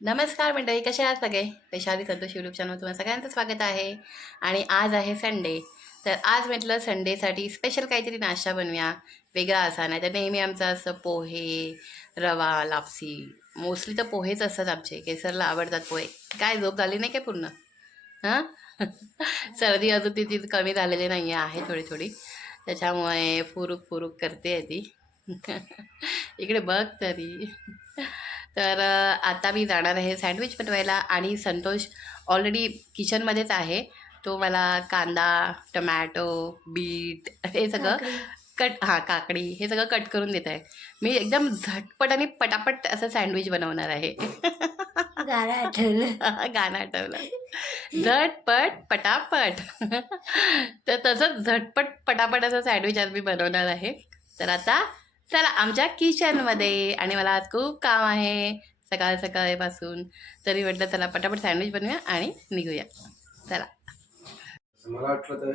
नमस्कार मंडळी, कसे आहात सगळे? वैशाली संतोष यूट्यूब चॅनल तुम्हाला सगळ्यांचं स्वागत आहे. आणि आज आहे संडे. तर आज म्हटलं संडेसाठी स्पेशल काहीतरी नाश्ता बनवूया, वेगळा असा. नाही तर नेहमी आमचं असं पोहे, रवा, लापसी. मोस्टली तर पोहेच असतात आमचे. केसरला आवडतात पोहे. काय झोप झाली नाही काय पूर्ण? हां. सर्दी अजून ती कमी झालेली नाही आहे, थोडी थोडी. त्याच्यामुळे फुरूक फुरूक करते ती. इकडे बघ तरी. तर आता मी जाणार आहे सँडविच बनवायला आणि संतोष ऑलरेडी किचनमध्येच आहे. तो मला कांदा, टमॅटो, बीट हे सगळं काकडी हे सगळं कट करून देत आहे. मी एकदम झटपट आणि पटापट असं सँडविच बनवणार आहे. गाणं आठवलं. गाणं आठवलं. झटपट पटापट. तर तसंच झटपट पटापट असं सँडविच आज मी बनवणार आहे. तर आता चला आमच्या किचनमध्ये. आणि मला आज खूप काम आहे सकाळपासून. तरी म्हटलं चला पटापट सँडविच बनवूया आणि निघूया. चला. मला वाटलं तर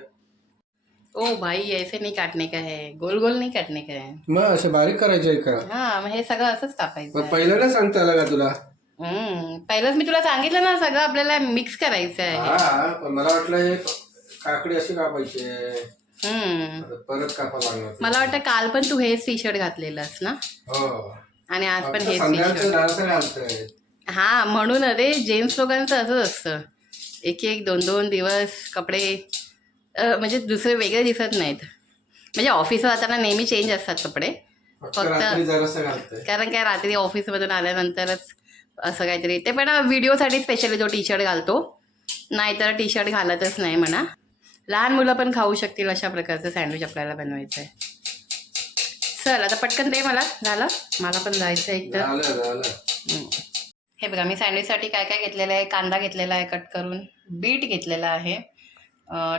ओ भाई, ऐसे नहीं काटने का है, गोल गोल नहीं काटने का है. मग असे बारीक करायचे आहे का? हा, मग हे सगळं असंच कापायचं मग आहे. पहिलं नाही सांगता आलं का तुला? पहिलंच मी तुला सांगितलं ना, सगळं आपल्याला मिक्स करायचं आहे. हा, पण मला वाटलं हे काकडी अशी कापायची. हम्म. परत कापा लागणार. मला वाटतं काल पण तू हेच टी शर्ट घातलेलंस ना, हो, आणि आज पण हेच टी संध्याकाळचं शर्ट. डान्स घालतंय. हा, म्हणून अरे जेंट्स लोकांचं असंच असतं. एक एक 2-2 दिवस कपडे म्हणजे दुसरे वेगळे दिसत नाहीत. म्हणजे ऑफिसला जाताना नेहमी चेंज असतात कपडे. फक्त रात्री जरासं घालतंय. कारण काय, रात्री ऑफिसमधून आल्यानंतरच असं काहीतरी. ते पण व्हिडिओसाठी स्पेशली तो टी शर्ट घालतो, नाहीतर टी शर्ट घालतच नाही म्हणा. लहान मुलं पण खाऊ शकतील अशा प्रकारचं सँडविच आपल्याला बनवायचं आहे. चल आता पटकन दे मला. झालं, मला पण जायचं आहे एकतर. झालं. हे बघा, मी सँडविचसाठी काय काय घेतलेलं आहे. कांदा घेतलेला आहे कट करून, बीट घेतलेला आहे,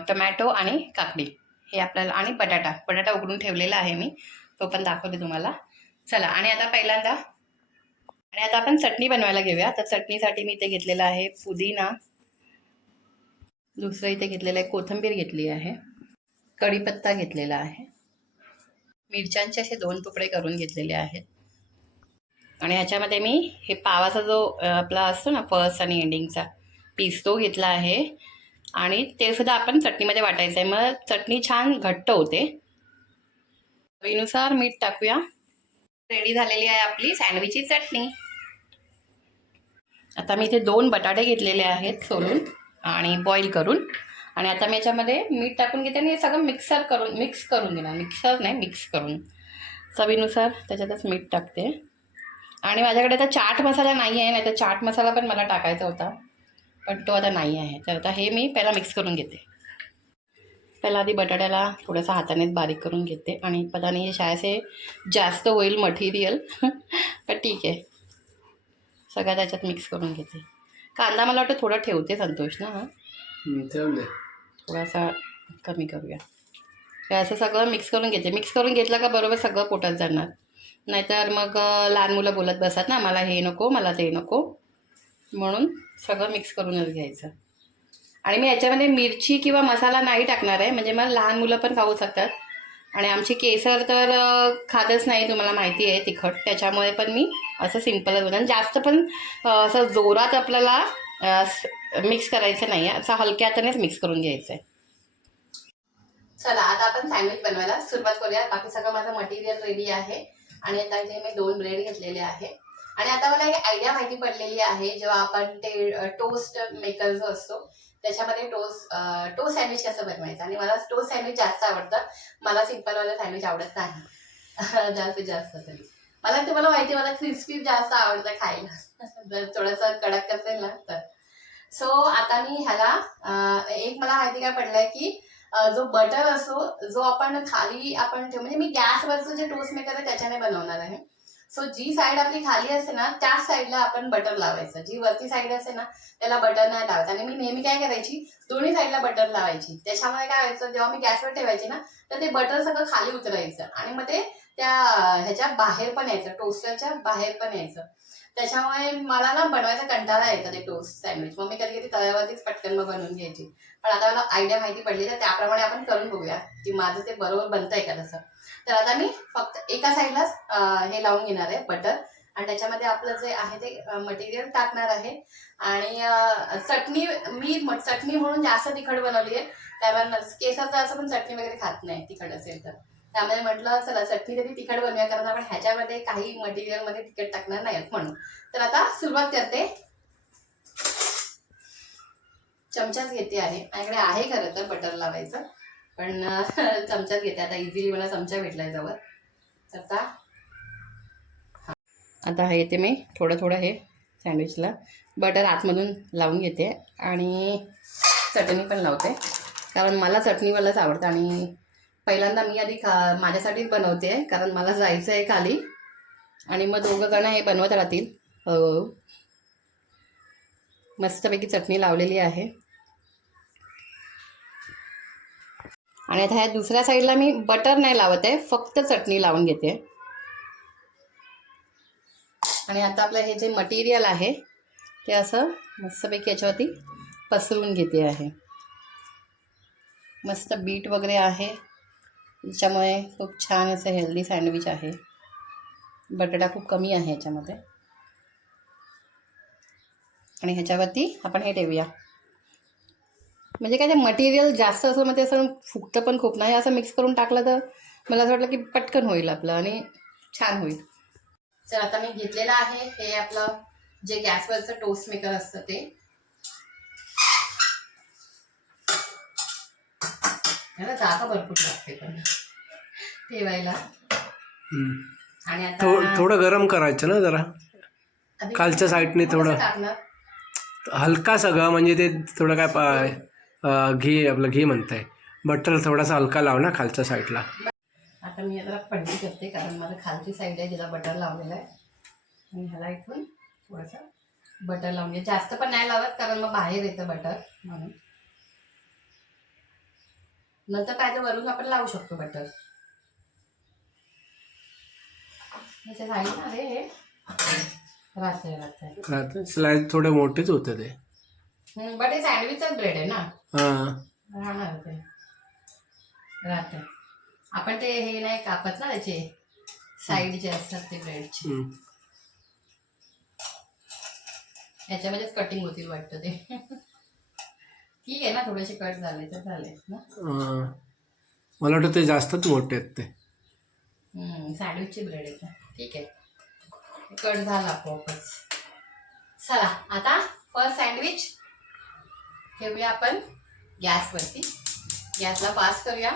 टमॅटो आणि काकडी हे आपल्याला, आणि बटाटा उकडून ठेवलेला आहे मी, तो पण दाखवते तुम्हाला. चला, आणि आता आपण चटणी बनवायला घेऊया. तर चटणीसाठी मी इथे घेतलेला आहे पुदिना, दुसरं इथे घेतलेलं आहे कोथिंबीर घेतली आहे, कढीपत्ता घेतलेला आहे, मिरच्यांचे असे 2 तुकडे करून घेतलेले आहेत. आणि ह्याच्यामध्ये मी हे पावाचा जो आपला असतो ना, फर्स्ट आणि एंडिंगचा पीस, तो घेतला आहे. आणि ते सुद्धा आपण चटणीमध्ये वाटायचं आहे, मग चटणी छान घट्ट होते. चवीनुसार मीठ टाकूया. रेडी झालेली आहे आपली सँडविचची चटणी. आता मी इथे 2 बटाटे घेतलेले आहेत सोलून आणि बॉईल करून. आणि आता मी याच्यामध्ये मीठ टाकून घेते आणि हे सगळं मिक्स करून घेणार. मिक्स करून चवीनुसार त्याच्यातच मीठ टाकते. आणि माझ्याकडे आता चाट मसाला नाही आहे, नाही तर चाट मसाला पण मला टाकायचा होता, पण तो आता नाही आहे. तर आता हे मी पहिला मिक्स करून घेते. पहिला आधी बटाट्याला थोडंसं हातानेच बारीक करून घेते. आणि पता नाही हे शायद जास्त होईल मटेरियल, पण ठीक आहे, सगळं त्याच्यात मिक्स करून घेते. कांदा मला वाटतं थोडा ठेवते संतोष ना. ठेवले. थोडासा कमी करूया. तर असं सगळं मिक्स करून घेते. मिक्स करून घेतलं का बरोबर सगळं पोटात जाणार. नाहीतर मग लहान मुलं बोलत बसतात ना, मला हे नको, मला ते नको, म्हणून सगळं मिक्स करूनच घ्यायचं. आणि मी याच्यामध्ये मिरची किंवा मसाला नाही टाकणार आहे, म्हणजे मग लहान मुलं पण खाऊ शकतात. आणि आमची केसर तर खातच नाही, तुम्हाला माहिती आहे, तिखट. त्याच्यामुळे पण मी असं सिम्पलच बनवून, जास्त पण असं जोरात आपल्याला मिक्स करायचं नाही आहे, असं हलक्या हातानेच मिक्स करून घ्यायचं आहे. चला, आता आपण सँडविच बनवायला सुरुवात करूया. बाकी सगळं माझं मटेरियल रेडी आहे. आणि आता इथे मी 2 ब्रेड घेतलेले आहे. आणि आता मला एक आयडिया माहिती पडलेली आहे, जेव्हा आपण ते टोस्ट मेकर जो असतो त्याच्यामध्ये टोस्ट सँडविच कसं बनवायचं. आणि मला टोस्ट सँडविच जास्त आवडतं, मला सिम्पलवाला सँडविच आवडत नाही जास्तीत जास्त. तरी तुम्हाला माहिती आहे, मला क्रिस्पी जास्त आवडतं खायला, जर थोडंसं कडक असेल ना तर. सो आता मी ह्याला एक मला माहिती काय पडलंय की जो बटर असतो, जो आपण खाली म्हणजे मी गॅसवरचं जे टोस्ट मेकर आहे त्याच्याने बनवणार आहे. सो जी साईड आपली खाली असते ना, त्याच साईडला आपण बटर लावायचं. जी वरती साईड असते ना, त्याला बटर नाही लावायचं. आणि मी नेहमी काय करायची, दोन्ही साईडला बटर लावायची. त्याच्यामुळे काय व्हायचं, जेव्हा मी गॅसवर ठेवायची ना, तर ते बटर सगळं खाली उतरायचं आणि मग ते त्या ह्याच्या बाहेर पण यायचं, टोस्टरच्या बाहेर पण यायचं. त्याच्यामुळे मला ना बनवायचा कंटाळा यायचा ते टोस्ट सँडविच. मग मी कधी तव्यावरतीच पटकन मग बनवून घ्यायची. पण आता मला आयडिया माहिती पडली, तर त्याप्रमाणे आपण करून बघूया की माझं ते बरोबर बनतंय का तसं. तर आता मी फक्त एका साईडलाच हे लावून घेणार आहे बटर. आणि त्याच्यामध्ये आपलं जे आहे ते मटेरियल टाकणार आहे. आणि चटणी मी चटणी म्हणून जास्त तिखट बनवली आहे, त्यामुळे केसाचं असं पण चटणी वगैरे खात नाही तिखट असेल तर, त्यामुळे म्हटलं चला चटणी तरी तिखट बनवूया, कारण आपण ह्याच्यामध्ये काही मटेरियलमध्ये तिखट टाकणार नाही म्हणून. तर आता सुरुवात करते. चमचाच घेते आहे, माझ्याकडे आहे खरं तर बटर लावायचं, पण चमचाच घेते आता. इझिली मला चमचा भेटलाय जवळ. तर आता हे येते मी थोडं थोडं हे सँडविचला बटर आतमधून लावून घेते आणि चटणी पण लावते, कारण मला चटणीवालाच आवडतं. आणि पहिल्यांदा मी आधी माझ्यासाठीच बनवते, कारण मला जायचं आहे खाली, आणि मग दोघं जण हे बनवत राहतील. हो, मस्तपैकी चटणी लावलेली आहे. आणि आता ह्या दुसऱ्या साईडला मी बटर नाही लावत आहे, फक्त चटणी लावून घेते. आणि आता आपलं हे जे मटेरियल आहे ते असं मस्तपैकी याच्यावरती पसरवून घेते आहे. मस्त बीट वगैरे आहे, त्याच्यामुळे खूप छान असं हेल्दी सँडविच आहे. बटाटा खूप कमी आहे ह्याच्यामध्ये. आणि ह्याच्यावरती आपण हे ठेवूया, म्हणजे काय ते मटेरियल जास्त असं मग ते असं फुगतं पण खूप नाही. असं मिक्स करून टाकलं तर मला असं वाटलं की पटकन होईल आपलं आणि छान होईल. तर आता मी घेतलेलं आहे हे आपलं जे गॅसवरचं टोस्ट मेकर असतं ते. ह्याला जागा भरपूर लागते पण ठेवायला. आणि आता थोडं गरम करायचं ना जरा आधी खालच्या साईडने, कसं थोडं टाकणार? हलका सगळं, म्हणजे ते थोडं काय घी, आपलं घी म्हणताय, बटर थोडासा हलका लाव ना खालच्या साईडला. आता मी जरा पलटी करते, कारण माझं खालची साईड आहे तिला बटर लावलेलं आहे, आणि ह्याला इथून थोडंसं बटर लावून घे. जास्त पण नाही लावत, कारण मग बाहेर येतं बटर म्हणून. नंतर काय तर वरून आपण लावू शकतो बटर. ह्याच्या साईडला आहे हे राहते स्लाइस थोडे मोठेच होतं ते. बट हे सँडविचच ब्रेड आहे ना, हां, राहणार ते राहते. आपण ते हे नाही कापत ना त्याचे साईड जे असतात ते ब्रेडचे, याच्यामध्येच कटिंग होतील वाटतं ते. ठीक आहे ना, थोडेसे कट झाले तर झाले ना. मला वाटतं ते जास्तच मोठे आहेत ते. सँडविचचे ब्रेड आहेत ना, ठीक आहे. कट झाला आपोआपच. चला आता फर्स्ट सँडविच ठेवूया आपण गॅसवरती. गॅसला पास करूया.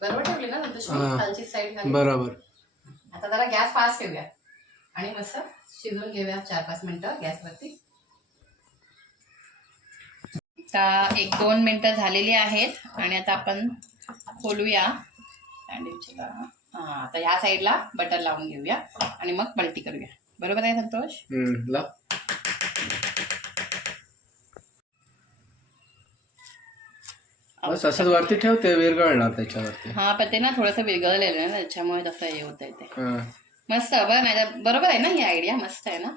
बरोबर ठेवली ना संतोष? खालची साईड खाली. बरोबर. आता जरा गॅस फास्ट ठेवूया आणि मस्त शिजवून घेऊया 4-5 मिनिटं गॅसवरती. 1-2 मिनिटं झालेली आहेत आणि आता आपण खोलूया सँडविचला. आता ह्या साईडला बटर लावून घेऊया आणि मग पलटी करूया. बरोबर आहे संतोष? बस असंच वरती ठेवते, विरघळणार त्याच्यावरती. हा, पण ते ना थोडंसं विरघळलेलं आहे ना, त्याच्यामुळे तसं हे होत आहे ते. मस्त, बरोबर आहे ना, ही आयडिया मस्त आहे ना.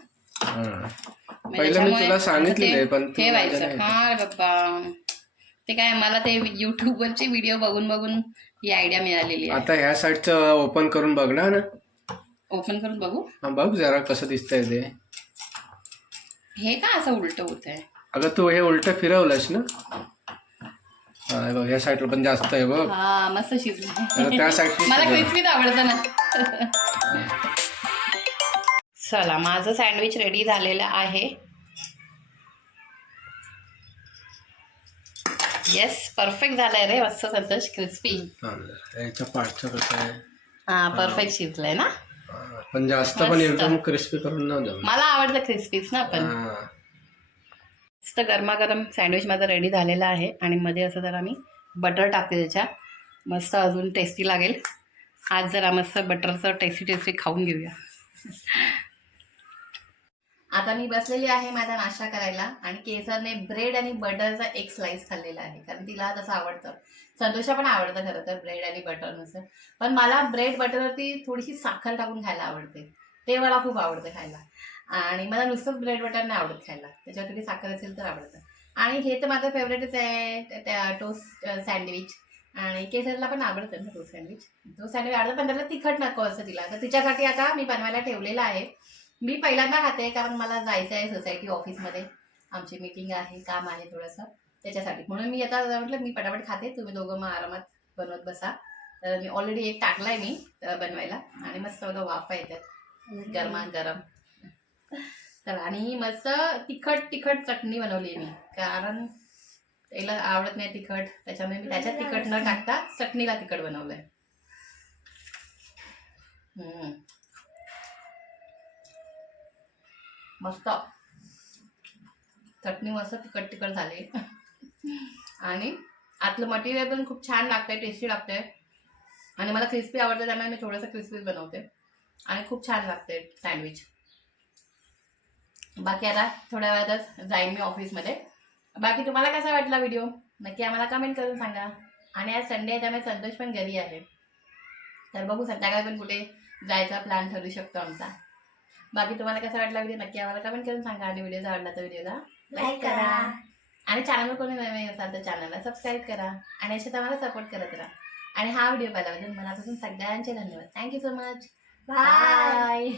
पहिलं मी तुला सांगितलेलं पण ठेवायचं. हा बाबा, ते काय मला ते युट्यूबवरचे व्हिडिओ बघून बघून ही आयडिया मिळालेली आहे. आता ह्या साईडचं ओपन करून बघणार ना. ओपन करून बघू. हा, बघ जरा कसं दिसतंय ते. हे का असं उलट होत आहे? अगं तू हे उलट फिरवलंस ना. हा बघ, ह्या साईडला पण जास्त आहे बघ. हा, मस्त शिजलं. त्या साईड मला क्रिस्पीच आवडतं ना. चला, माझं सँडविच रेडी झालेलं आहे. येस, परफेक्ट झालंय रे, मस्त संतोष, क्रिस्पी. याच्या पाठचं कसं आहे? हा, परफेक्ट शिजलंय ना. पण जास्त पण एकदम क्रिस्पी करून न द्या. मला आवडतं क्रिस्पीच ना. पण मस्त गरमागरम सँडविच माझं रेडी झालेलं आहे आणि मध्ये असं जरा मी बटर टाकते त्याच्यात, मस्त अजून टेस्टी लागेल. आज जरा मस्त बटरचं टेस्टी खाऊन घेऊया. आता मी बसलेली आहे माझा नाश्ता करायला आणि केसरने ब्रेड आणि बटरचा एक स्लाइस खाल्लेला आहे, कारण तिला तसं आवडतं. संतोषला पण आवडतं खरं तर ब्रेड आणि बटर नुसतं, पण मला ब्रेड बटरवरती थोडीशी साखर टाकून खायला आवडते. ते मला खूप आवडतं खायला. आणि मला नुसतंच ब्रेड बटर नाही आवडत खायला, त्याच्यावरती साखर असेल तर आवडतं. आणि हे तर माझं फेवरेटच आहे, टोस्ट सँडविच. आणि केसरला पण आवडतं ना तो सँडविच. तो सँडविच आवडतं, पण त्याला तिखट नको असं तिला. तर तिच्यासाठी आता मी बनवायला ठेवलेला आहे. मी पहिल्यांदा खाते कारण मला जायचं आहे सोसायटी ऑफिसमध्ये. आमची मीटिंग आहे, काम आहे थोडंसं त्याच्यासाठी. म्हणून मी आता म्हटलं मी पटापट खाते, तुम्ही दोघं मग आरामात बनवत बसा. तर मी ऑलरेडी एक टाकलाय मी बनवायला आणि मस्त बघा वाफा येतात गरमागरम. तर आणि मस्त तिखट तिखट चटणी बनवली मी कारण त्याला आवडत नाही तिखट, त्याच्यामुळे मी त्याच्यात तिखट न टाकता चटणीला तिखट बनवलंय. मस्त चटणी मस्त तिखट तिखट झाली. आणि आतलं मटेरियल पण खूप छान लागतंय, टेस्टी लागतंय. आणि मला क्रिस्पी आवडतं त्यामुळे मी थोडंसं क्रिस्पी बनवते आणि खूप छान लागते सँडविच. बाकी आता थोड्या वेळातच जाईन मी ऑफिसमध्ये. बाकी तुम्हाला कसा वाटला व्हिडिओ नक्की आम्हाला कमेंट करून सांगा. आणि आज संडे आहे त्यामुळे संतोष पण घरी आहे, तर बघू संध्याकाळी पण कुठे जायचा प्लॅन ठरू शकतो आमचा. बाकी तुम्हाला कसा वाटला व्हिडिओ नक्की आम्हाला कमेंट करून सांगा. आणि व्हिडिओ आवडला तर व्हिडिओला लाईक करा. आणि चॅनलवर कोणी नवीन असाल तर चॅनलला सबस्क्राईब करा आणि अशात आम्हाला सपोर्ट करत राहा. आणि हा व्हिडिओ पाहिल्याबद्दल मनापासून सगळ्यांचे धन्यवाद. Thank you so much. Bye. Bye.